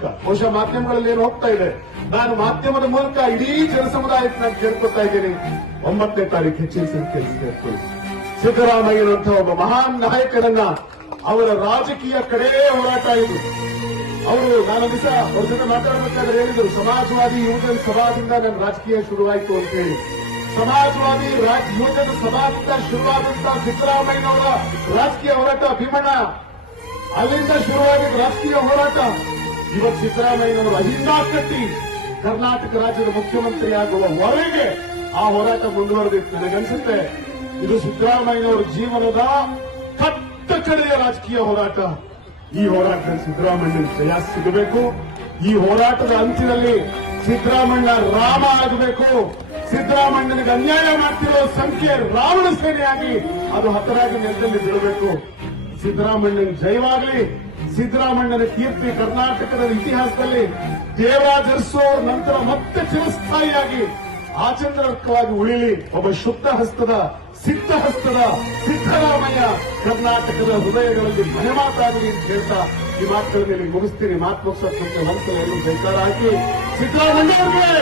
ಬಹುಶಃ ಮಾಧ್ಯಮಗಳಲ್ಲಿ ಏನು ಹೋಗ್ತಾ ಇದೆ, ನಾನು ಮಾಧ್ಯಮದ ಮೂಲಕ ಇಡೀ ಜನಸಮುದಾಯಕ್ಕೆ ನಾನು ಕೇಳ್ಕೊತಾ ಇದ್ದೀನಿ. 9ನೇ ತಾರೀಕು ಹೆಚ್ಚಿನ ಸಂಖ್ಯೆಯಲ್ಲಿ ಸೇರ್ಕೊಳ್ಳಿ. ಸಿದ್ದರಾಮಯ್ಯನಂತಹ ಒಬ್ಬ ಮಹಾನ್ ನಾಯಕರನ್ನ ಅವರ ರಾಜಕೀಯ ಕಡೇ ಹೋರಾಟ ಇದು. ಅವರು ನಾನು ದಿವಸ ಅವ್ರ ಜೊತೆ ಮಾತಾಡಬೇಕಾದ್ರೆ ಹೇಳಿದ್ರು, ಸಮಾಜವಾದಿ ಯುವಜನ ಸಭಾದಿಂದ ನನ್ನ ರಾಜಕೀಯ ಶುರುವಾಯಿತು ಅಂತ ಹೇಳಿ. ಸಮಾಜವಾದಿ ಯುವಜನ ಸಭಾದಿಂದ ಶುರುವಾದಂತ ಸಿದ್ದರಾಮಯ್ಯನವರ ರಾಜಕೀಯ ಹೋರಾಟ ಭೀಮಣ್ಣ, ಅಲ್ಲಿಂದ ಶುರುವಾಗಿದ್ದ ರಾಜಕೀಯ ಹೋರಾಟ ಇವತ್ತು ಸಿದ್ದರಾಮಯ್ಯನವರು ಅಹಿಂದ ಕಟ್ಟಿ ಕರ್ನಾಟಕ ರಾಜ್ಯದ ಮುಖ್ಯಮಂತ್ರಿ ಆಗುವವರೆಗೆ ಆ ಹೋರಾಟ ಮುಂದುವರೆದಿತ್ತು. ನನಗನ್ಸುತ್ತೆ ಇದು ಸಿದ್ದರಾಮಯ್ಯನವರ ಜೀವನದ ಕಟ್ಟ ಕಡೆಯ ರಾಜಕೀಯ ಹೋರಾಟ. ಈ ಹೋರಾಟದಲ್ಲಿ ಸಿದ್ದರಾಮಯ್ಯನ ಜಯ ಸಿಗಬೇಕು. ಈ ಹೋರಾಟದ ಅಂಚಿನಲ್ಲಿ ಸಿದ್ದರಾಮಯ್ಯ ರಾಮ ಆಗಬೇಕು. ಸಿದ್ದರಾಮಯ್ಯನಿಗೆ ಅನ್ಯಾಯ ಮಾಡ್ತಿರೋ ಸಂಖ್ಯೆ ರಾವಣ ಸೇನೆಯಾಗಿ ಅದು ಹತರಾಗಿ ನೆಲದಲ್ಲಿ ಬೀಳಬೇಕು. ಸಿದ್ದರಾಮಯ್ಯನ ಜಯವಾಗಲಿ. ಸಿದ್ದರಾಮಯ್ಯನ ಕೀರ್ತಿ ಕರ್ನಾಟಕದ ಇತಿಹಾಸದಲ್ಲಿ ದೇವರಾಜ ಅರಸೋರ ನಂತರ ಮತ್ತೆ ಚಿರಸ್ಥಾಯಿಯಾಗಿ ಆಚಂದ್ರಕವಾಗಿ ಉಳಿಲಿ. ಒಬ್ಬ ಶುದ್ಧ ಹಸ್ತದ ಸಿದ್ಧಹಸ್ತದ ಸಿದ್ದರಾಮಯ್ಯ ಕರ್ನಾಟಕದ ಹೃದಯಗಳಲ್ಲಿ ಮನೆ ಮಾತಾಗಲಿ ಅಂತ ಹೇಳ್ತಾ ಈ ಮಾತುಗಳಲ್ಲಿ ಮುಗಿಸ್ತೀನಿ. ಮಾತು ಮುಗಿಸೋದಕ್ಕೆ ಒಂದ್ಸಲ ಎಲ್ಲರೂ ಜೈಕಾರ ಹಾಕಿ ಸಿದ್ದರಾಮಯ್ಯ ಅವರಿಗೆ